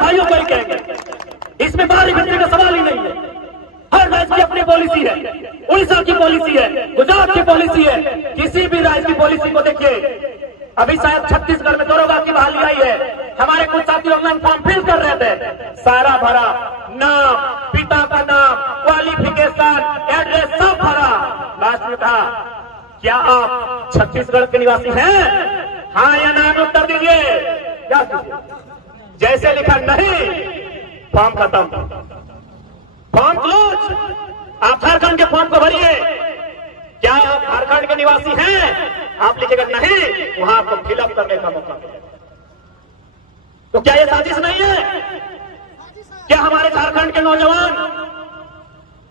भाइयों को ही कहेंगे, इसमें बाहरी भित्ती का सवाल ही नहीं है। हर राज्य की अपनी पॉलिसी है, उड़ीसा की पॉलिसी है, गुजरात की पॉलिसी है, किसी भी राज्य की पॉलिसी को देखिए। अभी शायद छत्तीसगढ़ में दरोगा की बहाली आई है, हमारे कुछ साथी ऑनलाइन फॉर्म फिल कर रहे थे, सारा भरा, नाम, पिता का नाम, क्वालिफिकेशन, एड्रेस सब भरा। लास्ट में कहा क्या आप छत्तीसगढ़ के निवासी हैं? हाँ या ना में उत्तर दीजिए। क्या जैसे लिखा नहीं, फॉर्म खत्म, फॉर्म क्लोज। आप झारखंड के फॉर्म को भरिए। क्या आप झारखंड के निवासी हैं? आप लिखेगा नहीं, वहां आपको फिलअप करने का मौका मिलेगा। तो क्या ये साजिश नहीं है? क्या हमारे झारखंड के नौजवान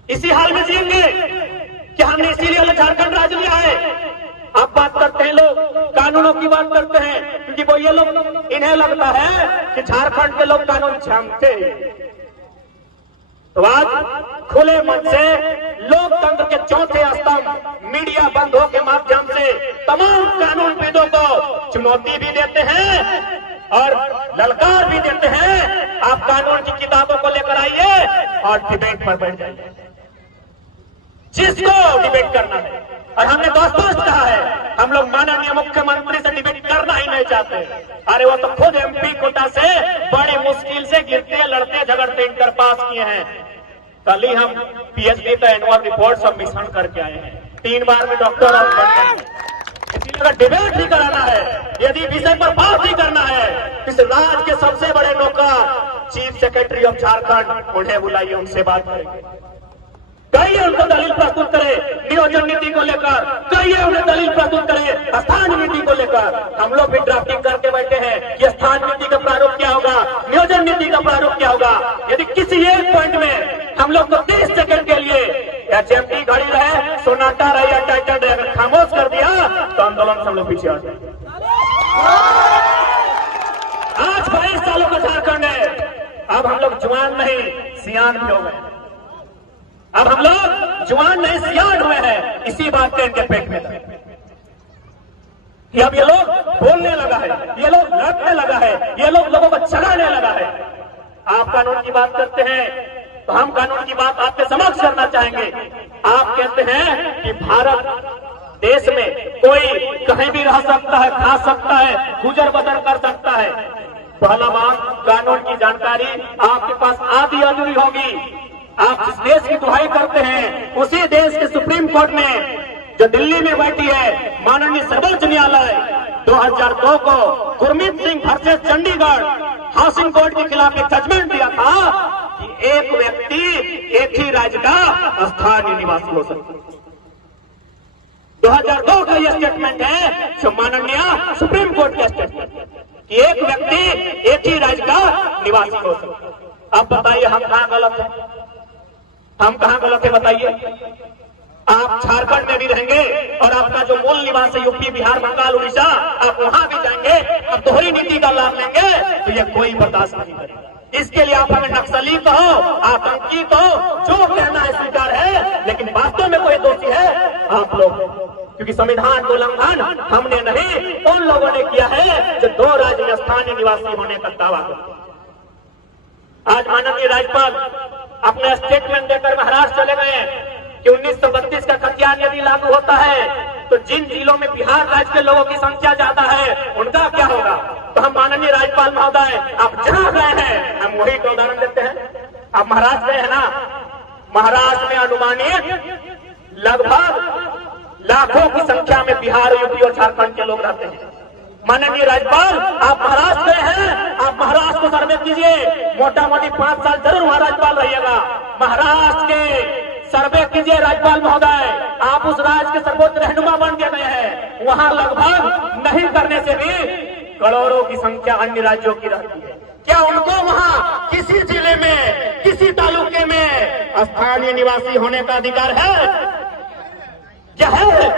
इसी हाल में जिएंगे? क्या हमने इसीलिए झारखंड राज्य लिया है? अब बात करते हैं लोग, कानूनों की बात करते हैं, क्योंकि वो ये लोग, इन्हें लगता है कि झारखंड के लोग कानून जानते। तो आज खुले मन से लोकतंत्र के चौथे स्तंभ मीडिया बंधुओं के माध्यम से तमाम कानूनविदों को चुनौती भी देते हैं और ललकार भी देते हैं। आप कानून की किताबों को लेकर आइए और डिबेट पर बैठ जाइए, जिसको डिबेट करना है। और हमने तो स्पष्ट कहा है, हम लोग माननीय मुख्यमंत्री से डिबेट करना ही नहीं चाहते। अरे वो तो खुद एमपी कोटा से बड़ी मुश्किल से गिरते, लड़ते, झगड़ते इंटर पास किए हैं। कल ही हम पीएचडी का एनुअल रिपोर्ट सबमिशन करके आए हैं, 3 बार में डॉक्टर और बन गए। इसीलिए अगर डिबेट ही कराना है, यदि विषय पर बात ही करना है, इस राज्य के सबसे बड़े नौकर चीफ सेक्रेटरी ऑफ झारखंड, उन्हें बुलाइए, उनसे बात करेंगे। कहिए उनको दलील प्रस्तुत करे नियोजन नीति को लेकर, कहिए उन्हें दलील प्रस्तुत करे स्थान नीति को लेकर। हम लोग भी ड्राफ्टिंग करके बैठे हैं कि स्थान नीति का प्रारूप क्या होगा, नियोजन नीति का प्रारूप क्या होगा। यदि किसी एक पॉइंट में हम लोग को 30 सेकंड के लिए एचएमटी घड़ी रहे, सोनाटा रहे या टाइटन रहे, अगर खामोश कर दिया तो आंदोलन से हम लोग पीछे हट जाएंगे। आज 22 सालों का झारखंड है, अब हम लोग जवान नहीं सियान भी हो गए। अब हम लोग जवान नहीं सियान हुए हैं। इसी बात के इनके पेट में दर्द कि अब ये लोग बोलने लगा है, ये लोग लड़ने लगा है, ये लोग लोगों को चढ़ाने लगा है। आप कानून की बात करते हैं तो हम कानून की बात आपके समक्ष करना चाहेंगे। आप कहते हैं कि भारत देश में कोई कहीं भी रह सकता है, खा सकता है, गुजर बसर कर सकता है। पहला बात, कानून की जानकारी आपके पास आधी अधूरी होगी। आप जिस देश की दुहाई करते हैं, उसी देश के सुप्रीम कोर्ट ने, जो दिल्ली में बैठी है, माननीय सर्वोच्च न्यायालय 2002 को Gurmeet Singh versus Chandigarh housing court के खिलाफ एक जजमेंट दिया था कि एक व्यक्ति एक ही राज्य का स्थानीय निवासी हो सकता है। 2002 का यह स्टेटमेंट है, जो माननीय सुप्रीम कोर्ट का स्टेटमेंट कि एक व्यक्ति एक ही राज्य का निवासी हो सकता है। अब बताइए हम कहां गलत हैं? हम कहां गलत है बताइए? आप झारखंड में भी रहेंगे और आपका जो मूल निवास है यूपी, बिहार, बंगाल, उड़ीसा, आप वहां भी जाएंगे, अब दोहरी नीति का लाभ लेंगे तो ये कोई बर्दाश्त नहीं करेगा। इसके लिए आप हमें नक्सली कहो, आतंकी कहो, जो कहना है स्वीकार है, लेकिन वास्तव में कोई दोषी है आप लोग, क्योंकि संविधान का उल्लंघन हमने नहीं, उन लोगों ने किया है जो 2 राज्य में स्थानीय निवासी होने का दावा करते। आज माननीय राज्यपाल अपने स्टेटमेंट देकर महाराष्ट्र चले गए कि 1932 का खतियान यदि लागू होता है तो जिन जिलों में बिहार राज्य के लोगों की संख्या ज्यादा है उनका क्या होगा। तो हम माननीय राज्यपाल महोदय, आप जहां गए हैं, हम वही का उदाहरण देते हैं। आप महाराष्ट्र गए हैं ना, महाराष्ट्र में अनुमानित लगभग लाखों की संख्या में बिहार, यूपी और झारखंड के लोग रहते हैं। माननीय राज्यपाल, आप महाराष्ट्र गए हैं, आप महाराष्ट्र को सर्वे कीजिए, मोटा मोटी 5 साल जरूर वहां राज्यपाल रहिएगा। महाराष्ट्र के सर्वे कीजिए राज्यपाल महोदय, आप उस राज्य के सर्वोच्च रहनुमा बन के गए हैं। वहां लगभग नहीं करने से भी करोड़ों की संख्या अन्य राज्यों की रहती है। क्या उनको वहां किसी जिले में, किसी तालुके में स्थानीय निवासी होने का अधिकार है? क्या है?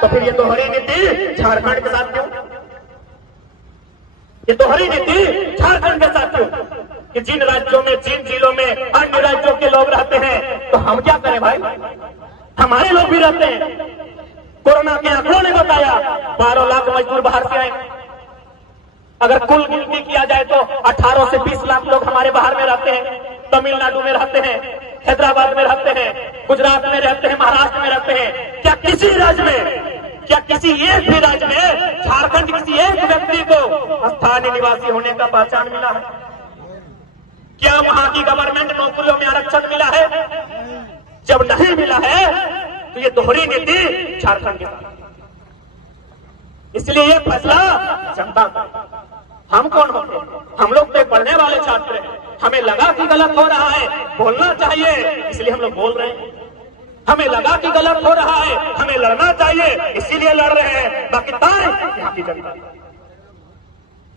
तो फिर ये दोहरी नीति झारखंड के साथ क्यों? ये दोहरी नीति झारखंड के साथ क्यों? कि जिन राज्यों में, जिन जिलों में अन्य राज्यों के लोग रहते हैं, तो हम क्या करें भाई? हमारे लोग भी रहते हैं। कोरोना के आंकड़ों ने बताया 12 लाख मजदूर बाहर से आए। अगर कुल गिनती किया जाए तो 18 से 20 लाख लोग तमिलनाडु में रहते हैं, हैदराबाद में रहते हैं, गुजरात में रहते हैं, महाराष्ट्र में रहते हैं, क्या किसी राज्य में, क्या किसी एक भी राज्य में झारखंड किसी एक व्यक्ति को स्थानीय निवासी होने का पहचान मिला है? क्या वहां की गवर्नमेंट नौकरियों में आरक्षण मिला है? जब नहीं मिला है तो ये दोहरी नीति झारखंड के साथ। इसलिए ये फैसला जनता का। हम कौन होते हैं? हम लोग तो पढ़ने वाले छात्र हैं, हमें लगा कि गलत हो रहा है, बोलना चाहिए, इसलिए हम लोग बोल रहे हैं। हमें लगा कि गलत हो रहा है, हमें लड़ना चाहिए, इसीलिए लड़ रहे हैं। बाकी तार यहाँ की जनता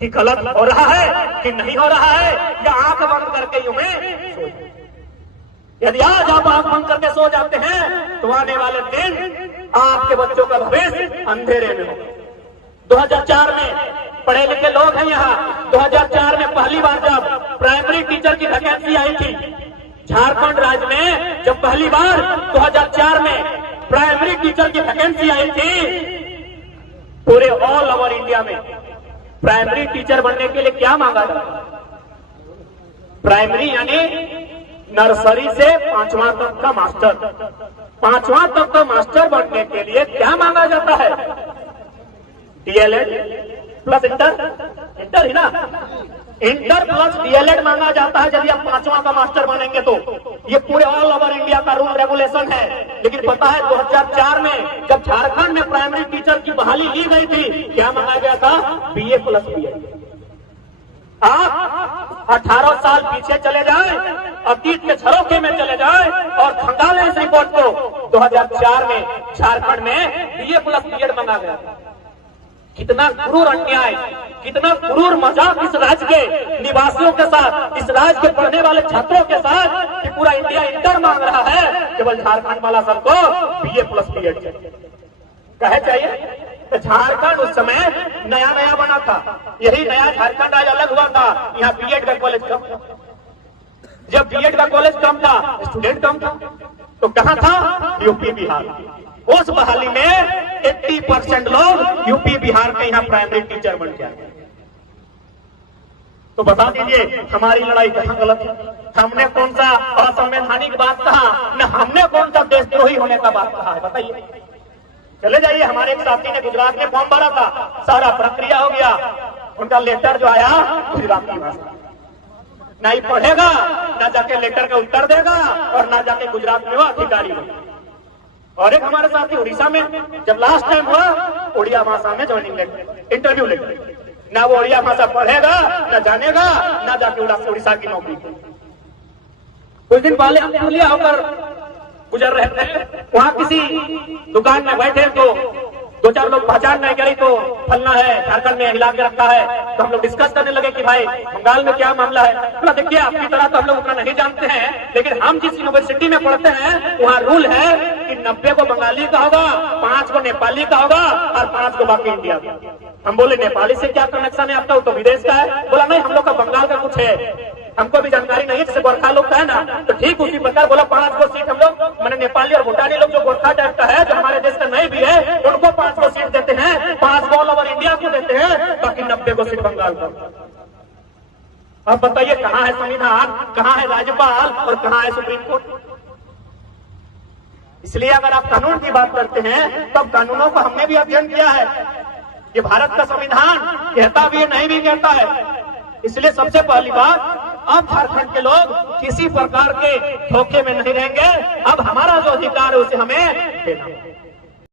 कि गलत हो रहा है कि नहीं हो रहा है, या आंख बंद करके यूं में सो जाए। यदि आज आप आंख बंद करके सो जाते हैं तो आने वाले दिन आपके बच्चों का भविष्य अंधेरे में होगा। 2004 में पढ़े लिखे लोग हैं यहाँ, 2004 में पहली बार जब प्राइमरी टीचर की वैकेंसी आई थी झारखंड राज्य में, जब पहली बार 2004 में प्राइमरी टीचर की वैकेंसी आई थी, पूरे ऑल ओवर इंडिया में प्राइमरी टीचर बनने के लिए क्या मांगा जाता? प्राइमरी यानी नर्सरी से 5वां तक का मास्टर, 5वां तक का मास्टर बनने के लिए क्या मांगा जाता है? डीएलएड प्लस इंटर ही ना, इंटर प्लस डीएलएड मांगा जाता है यदि आप 5वां का मास्टर बनेंगे तो। ये पूरे ऑल ओवर इंडिया का रूल रेगुलेशन है। लेकिन पता है 2004 में जब झारखंड में प्राइमरी टीचर की बहाली ली गई थी, क्या मांगा गया था? BA plus BEd. आप 18 साल पीछे चले जाए, अतीत के झरोखे में चले जाए और खंगालें इस रिपोर्ट को। 2004 में झारखंड में बीए प्लस बीएड मांगा गया। कितना क्रूर अन्याय, कितना क्रूर मजाक इस राज्य के निवासियों के साथ, इस राज्य के पढ़ने वाले छात्रों के साथ कि पूरा इंडिया इंटर मांग रहा है, केवल झारखंड वाला सबको बीए प्लस बीएड कहे चाहिए। तो झारखंड उस समय नया नया बना था, यही नया झारखंड आज अलग हुआ था। यहाँ बीएड का कॉलेज कम था, जब बीएड का कॉलेज कम था स्टूडेंट कम था, तो कहाँ था? यूपी बिहार। उस बहाली में 80% लोग यूपी बिहार के यहाँ प्राइमरी टीचर बन गए। तो बता दीजिए हमारी लड़ाई कहाँ गलत है? हमने कौन सा असंवैधानिक बात कहा, न हमने कौन सा देशद्रोही होने का बात कहा है? बताइए। चले जाइए, हमारे एक साथी ने गुजरात में फॉर्म भरा था, सारा प्रक्रिया हो गया, उनका लेटर जो आया गुजराती भाषा, ना ही पढ़ेगा, ना जाके लेटर का उत्तर देगा और ना जाके गुजरात में वो अधिकारी होगा। और एक हमारे साथी उड़ीसा में जब लास्ट टाइम हुआ, उड़िया भाषा में ज्वाइनिंग लेटर, इंटरव्यू लेटर, ना वो उड़िया भाषा पढ़ेगा, ना जानेगा, ना जाके उड़ीसा की नौकरी। कुछ दिन पहले हम पुलिया होकर गुजर रहे थे, वहां किसी दुकान में बैठे तो 2-4 लोग पहचान नहीं करी, तो फलना है, झारखंड में हिला के रखा है। तो हम लोग डिस्कस करने लगे कि भाई बंगाल में क्या मामला है। तो देखिए आपकी तरह तो हम लोग उतना नहीं जानते हैं, लेकिन हम जिस यूनिवर्सिटी में पढ़ते हैं वहाँ रूल है कि 90 को बंगाली का होगा, 5 को नेपाली का होगा और 5 को बाकी इंडिया का। हम बोले नेपाली से क्या कनेक्शन है आपका? तो विदेश का है। बोला नहीं, हम लोग का बंगाल का कुछ है, हमको भी जानकारी नहीं है, जैसे गोरखा लोग का है ना। तो ठीक उसी प्रकार बोला 5 को सीट हम लोग, मैंने नेपाली और भूटानी लोग जो गोरखा टाइप का है, जो हमारे देश का नहीं भी है, उनको 5 को सीट देते हैं, 5 को ऑल ओवर इंडिया को देते हैं, बाकी 90 को सीट बंगाल को। अब बताइए कहाँ है संविधान, कहाँ है राज्यपाल और कहाँ है सुप्रीम कोर्ट? इसलिए अगर आप कानून की बात करते हैं तब कानूनों को हमने भी अध्ययन किया है। ये भारत का संविधान कहता भी है, नहीं भी कहता है। इसलिए सबसे पहली बात, अब झारखंड के लोग किसी प्रकार के धोखे में नहीं रहेंगे। अब हमारा जो अधिकार है उसे हमें देना है।